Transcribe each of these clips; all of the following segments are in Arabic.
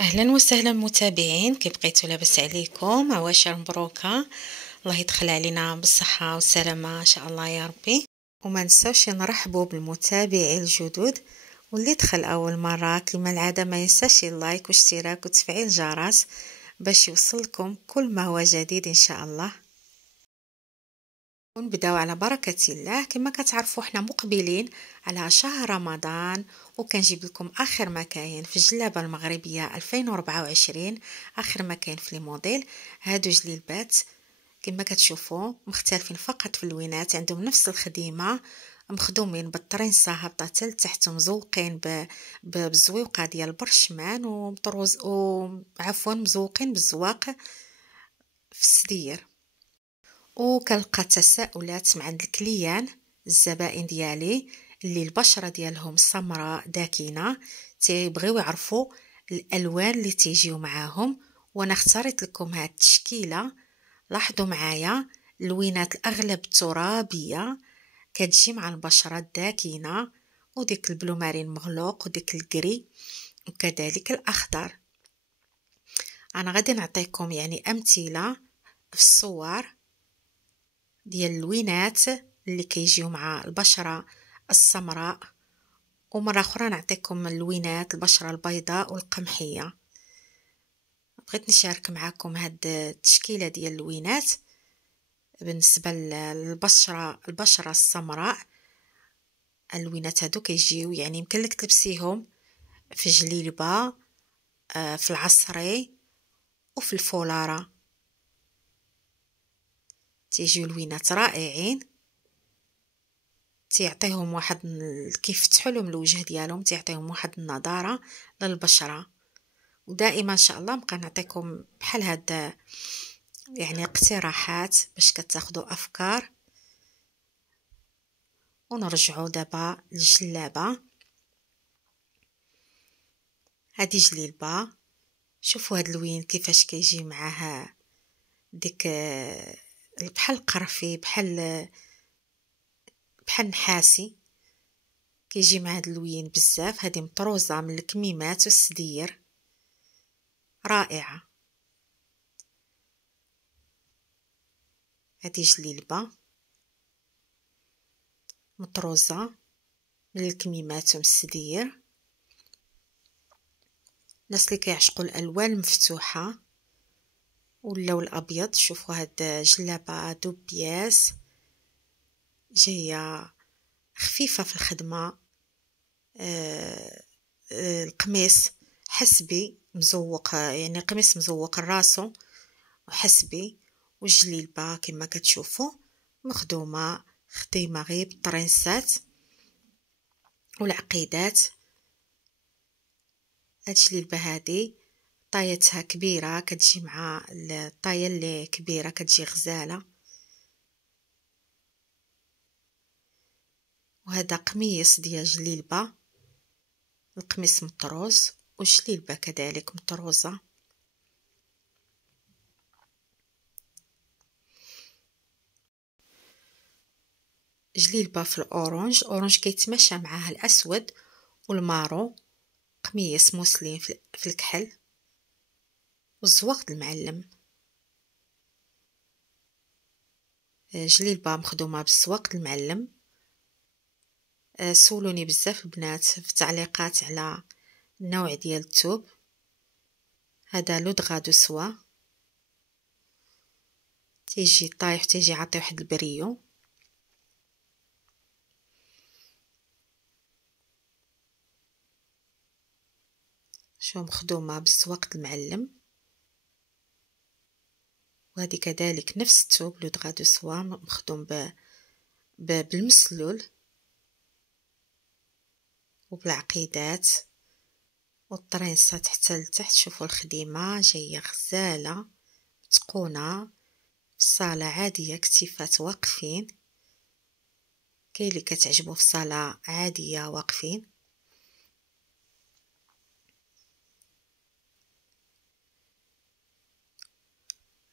اهلا وسهلا متابعين، كي بقيتوا لاباس عليكم؟ عواشر مبروكه. الله يدخل علينا بالصحه والسلامه ان شاء الله يا ربي. وما نساوش نرحبوا بالمتابعين الجدد، واللي دخل اول مره كما العاده ما ينساش اللايك واشتراك وتفعيل الجرس باش يوصلكم كل ما هو جديد ان شاء الله. ونبداو على بركة الله. كما كتعرفوا احنا مقبلين على شهر رمضان، وكنجيب لكم اخر ما كاين في الجلابه المغربيه 2024، اخر ما كاين في لي موديل. هادو جليبات كما كتشوفوا مختلفين فقط في اللوينات، عندهم نفس الخديمه، مخدومين بالطرينسه هابطه حتى لتحت، مزوقين بالزويقه ديال البرشمان ومطروز عفوا مزوقين بالزواق في السدير. وكنلقى تساؤلات من عند الكليان الزبائن ديالي اللي البشره ديالهم سمراء داكنه، تيبغيو يعرفوا الالوان اللي تيجيو معاهم، وانا اختاريت لكم هاد التشكيله. لاحظوا معايا اللوينات الاغلب ترابيه كتجي مع البشره الداكنه، وديك البلو مارين مغلوق وديك الكري وكذلك الاخضر. انا غادي نعطيكم يعني امثله في الصور ديال اللوينات اللي كيجيو مع البشره السمراء، ومره اخرى نعطيكم اللوينات البشره البيضاء والقمحيه. بغيت نشارك معكم هاد التشكيله ديال اللوينات بالنسبه البشره السمراء. اللوينات هادو كيجيو يعني يمكن لك تلبسيهم في جليلبه، في العصري وفي الفولاره. تيجيو لوينات رائعين، تيعطيهم واحد كيف فتحوا لهم الوجه ديالهم، تيعطيهم واحد النضاره للبشره. ودائما ان شاء الله نبقى نعطيكم بحال هاد يعني اقتراحات باش كتاخذوا افكار. ونرجعوا دابا للجلابه. هذه جليبه، شوفوا هاد اللوين كيفاش كيجي معاها ديك بحال القرفي، بحال نحاسي، كيجي مع هاد اللوين بزاف. هذه مطروزه من الكميمات والسدير، رائعه. هذه جليبه مطروزه من الكميمات ومن السدير. الناس اللي كيعشقوا الالوان المفتوحه ولا الابيض، شوفوا هاد جلابه دوبياس جايه خفيفه في الخدمه. القميص حسبي مزوق، يعني قميص مزوق الراسو وحسبي، والجليبه كما كتشوفوا مخدومه خديمه غير بالطرينسات والعقيدات. هاد الجليبه هادي طايتها كبيره، كتجي مع الطايه اللي كبيره كتجي غزاله. وهذا قميص ديال جليبه، القميص مطروز والجليبه كذلك مطروزه. جليبه في الاورنج كيتماشى معاه الاسود والمارو. قميص موسلين في الكحل والزواق المعلم. جليبه مخدومه بالزواق المعلم. سولوني بزاف البنات في تعليقات على النوع ديال الثوب. هذا لودغا دو سوا، تيجي طايح، تيجي عطي واحد البريو. شو مخدومه بالزواق المعلم. وهذه كذلك نفس الثوب لودغا دو سوا مخدوم بالمسلول وبالعقيدات والطرينسات حتى لتحت. شوفوا الخديمه جايه غزاله متقونه في الصاله عاديه، كتيفات واقفين. كاين اللي كتعجبو في الصاله عاديه واقفين.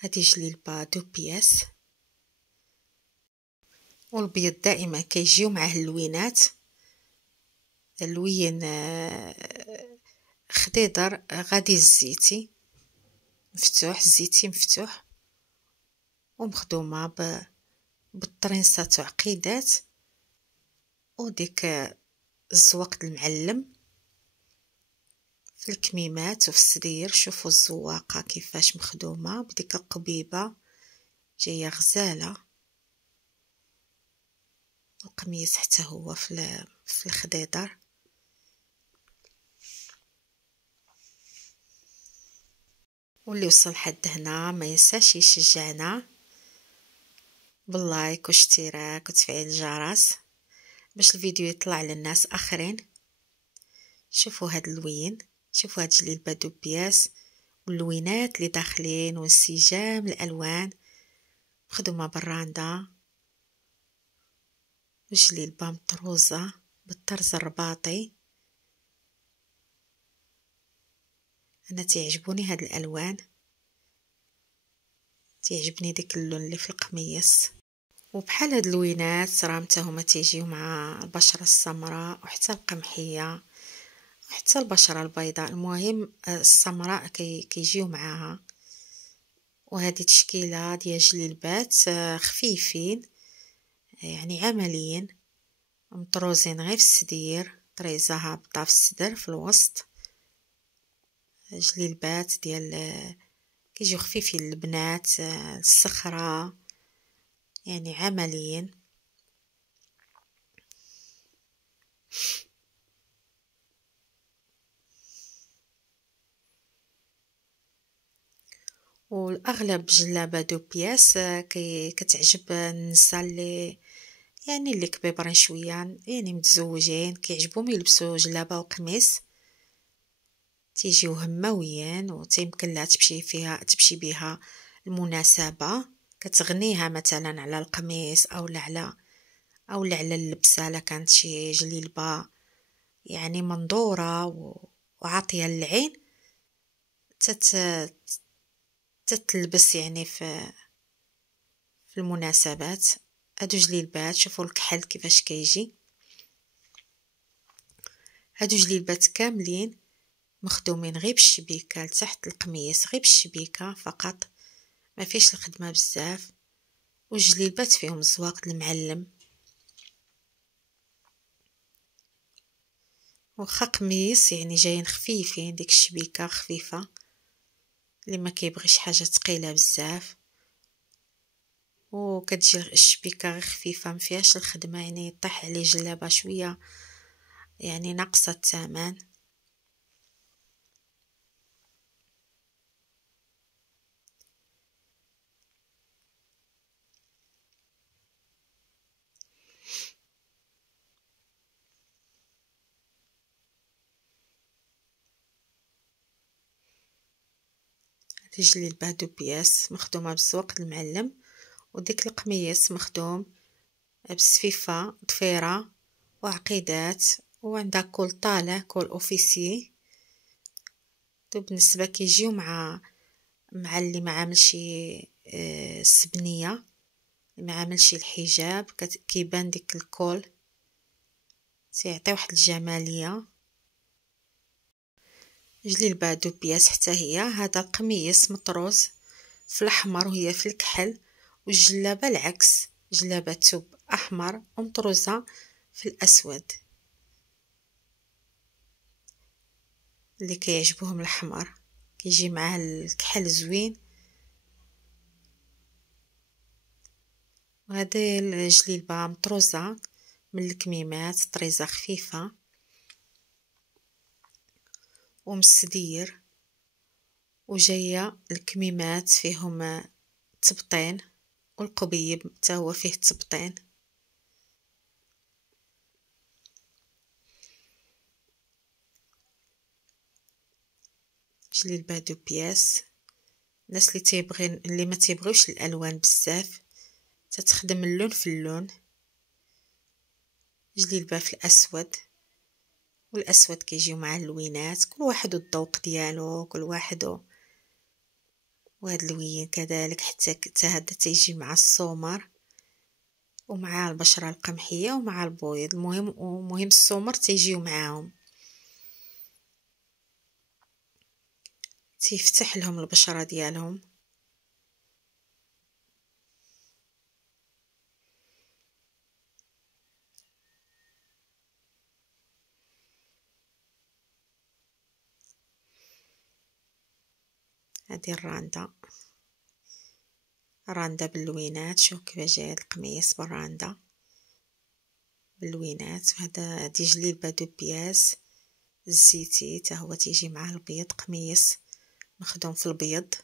هذه جليبه دو بياس، والبيض دائما كيجيو معاه اللوينات. اللوين خديدر غادي الزيتي مفتوح، الزيتي مفتوح ومخدومة بالطرنسات وعقيدات، وديك الزواق المعلم في الكميمات وفي السدير. شوفوا الزواقة كيفاش مخدومة بديك القبيبة جاية غزالة، القميص حتى هو في الخديدر. واللي وصل حد هنا ما ينساش يشجعنا باللايك واشتراك وتفعيل الجرس باش الفيديو يطلع للناس اخرين. شوفوا هاد اللوين، شوفوا هاد جليل دوبياس واللوينات اللي داخلين وانسجام الالوان مخدومه بالراندا، وجليل مطروزه بالطرز الرباطي. انا تعجبوني هاد الالوان، تعجبني ديك اللون اللي في القميص. وبحال هاد اللوينات راه حتى هما تيجيو مع البشره السمراء وحتى القمحيه وحتى البشره البيضاء، المهم السمراء كيجيو معاها. وهذه تشكيله ديال جليلبات خفيفين يعني عمليين، مطروزين غير في السدير، طريزه هابطه في الصدر في الوسط. جليلبات ديال كيجيو خفيفين البنات الصخره، يعني عمليين. والاغلب جلابه دو بياس كتعجب النساء اللي كبيبرين شويه، يعني متزوجين كيعجبهم يلبسوا جلابه وقميص تيجيو هماويين وتيمكن لها تمشي بها المناسبه، كتغنيها مثلا على القميص او على اللبسه. لا كانت شي جليلبه يعني منظوره وعاطيه للعين تتلبس يعني في المناسبات. هادو جليلبات شوفوا الكحل كيفاش كيجي، هادو جليلبات كاملين مخدومين غير بالشبيكه لتحت القميص، غير بالشبيكه فقط، ما فيش الخدمه بزاف. والجليلبات فيهم الزواق المعلم. وخا قميص يعني جايين خفيفين، ديك الشبيكه خفيفه اللي ما كيبغيش حاجه ثقيله بزاف، وكتجي الشبيكه غير خفيفه ما فيهاش الخدمه، يعني طيح عليه جلابه شويه يعني ناقصه الثمن. الجليبه دو بياس مخدومه بالزواق المعلم، وديك القميص مخدوم بسفيفه ضفيره وعقيدات، وعندها كول طالع كول اوفيسي. بالنسبه كيجيو مع اللي ما عاملش السبنيه، اللي ما عاملش الحجاب، كيبان ديك الكول سيعطي واحد الجماليه. جليبه دو بياس حتى هي، هذا القميص مطروز في الاحمر وهي في الكحل، والجلابه العكس، جلابه ثوب احمر ومطروزه في الاسود. اللي كيعجبهم الاحمر كيجي معاه الكحل زوين. وهذه الجليبه مطروزه من الكميمات، طريزه خفيفه ومسدير، وجايه الكميمات فيهم تبطين، والقبيب حتى هو فيه تبطين. جليبه دو بياس الناس اللي ما تيبغيوش الالوان بزاف تتخدم اللون في اللون. جليبه في الاسود، والاسود كيجيو مع اللوينات، كل واحد والذوق ديالو، كل واحد. وهاد اللوين كذلك حتى هذا تيجي مع السومر ومع البشره القمحيه ومع البويض، المهم السومر تيجيو معاهم. تيفتح لهم البشرة ديالهم. هذه الراندا باللوينات. شوف كيفاش جاي القميص بالراندا باللوينات. هادي جليبه دوبياز الزيتي تا هو تيجي معاه البيض. قميص مخدوم في البيض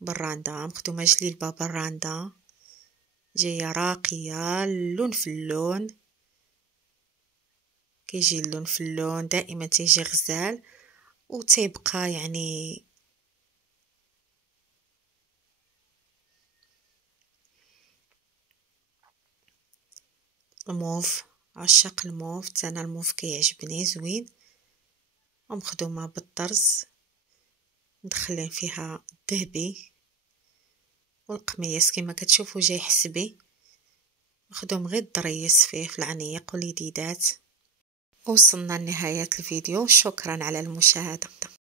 بالراندا، مخدومه جليبه بالراندا، جايه راقيه اللون في اللون. كيجي اللون في اللون دائما تيجي غزال وتيبقى يعني الموف. عشاق الموف، تانا الموف كيعجبني زوين، ومخدومه بالطرز مدخلين فيها الذهبي. والقميص كما كتشوفوا جاي حسبي، مخدوم غير الضريس فيه في العنيق واليديدات. وصلنا لنهاية الفيديو، شكرا على المشاهدة.